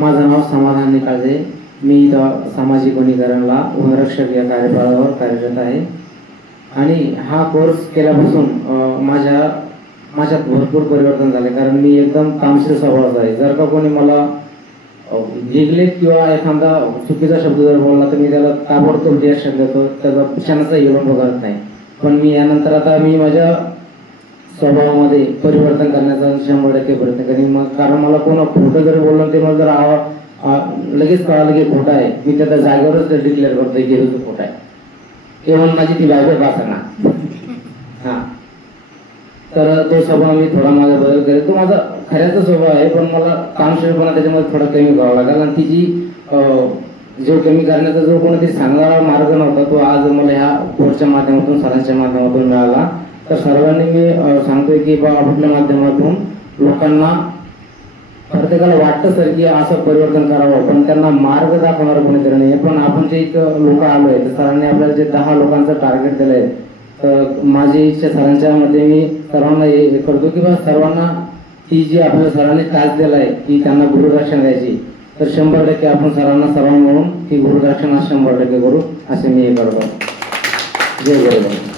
माझं नाव समाधान निकाळजे. मी इथं सामाजिक वनीकरणला वनरक्षक या कार्यभारावर कार्यरत आहे आणि हा कोर्स केल्यापासून माझ्यात भरपूर परिवर्तन झाले. कारण मी एकदम तामशील स्वभावाचा आहे. जर का कोणी मला निगलेक्ट किंवा एखादा चुकीचा शब्द जर बोलला तर मी त्याला ताबडतोब रिॲक्शन देतो, त्याचा क्षणाचा विलंब करत नाही. पण मी यानंतर आता माझ्या स्वभावामध्ये परिवर्तन करण्याचा 100% प्रयत्न करेन. मग कारण मला कोण खोटं जरी बोललं ते मला जर लगेच कळालं की खोटं आहे, मी त्या जागेवरच डिक्लेअर करतो की हे खोटं आहे. केवळ माझी ती बायको असणार हा. तर तो स्वभाव मी थोडा माझा बदल करेल. तो माझा खऱ्याचा स्वभाव आहे, पण मला तामशीलपणा त्याच्यामध्ये थोडा कमी करावा लागेल. आणि तिची जो कमी करण्याचा जो कोणतरी सांगणारा मार्ग नव्हता तो आज मला ह्या कोर्सच्या माध्यमातून सरांच्या माध्यमातून मिळाला. तर सर्वांनी मी सांगतोय की आपल्या माध्यमातून लोकांना प्रत्येकाला वाटतं सर की असं परिवर्तन करावं, पण त्यांना मार्ग दाखवणार कोणीतरी नाही. पण आपण जे इथं लोक आलोय तर सरांनी आपल्याला जे 10 लोकांचं टार्गेट दिलंय, तर माझी इच्छा सरांच्या मध्ये मी सर्वांना हे करतो की बा सर्वांना ही जी आपल्या सरांनी टास्क दिलाय की त्यांना गुरुदक्षिणा द्यायची, तर 100% आपण सर्वांना मिळून ही गुरुदक्षिणा 100% करू असे मी हे करतो. जय गुरुदेव.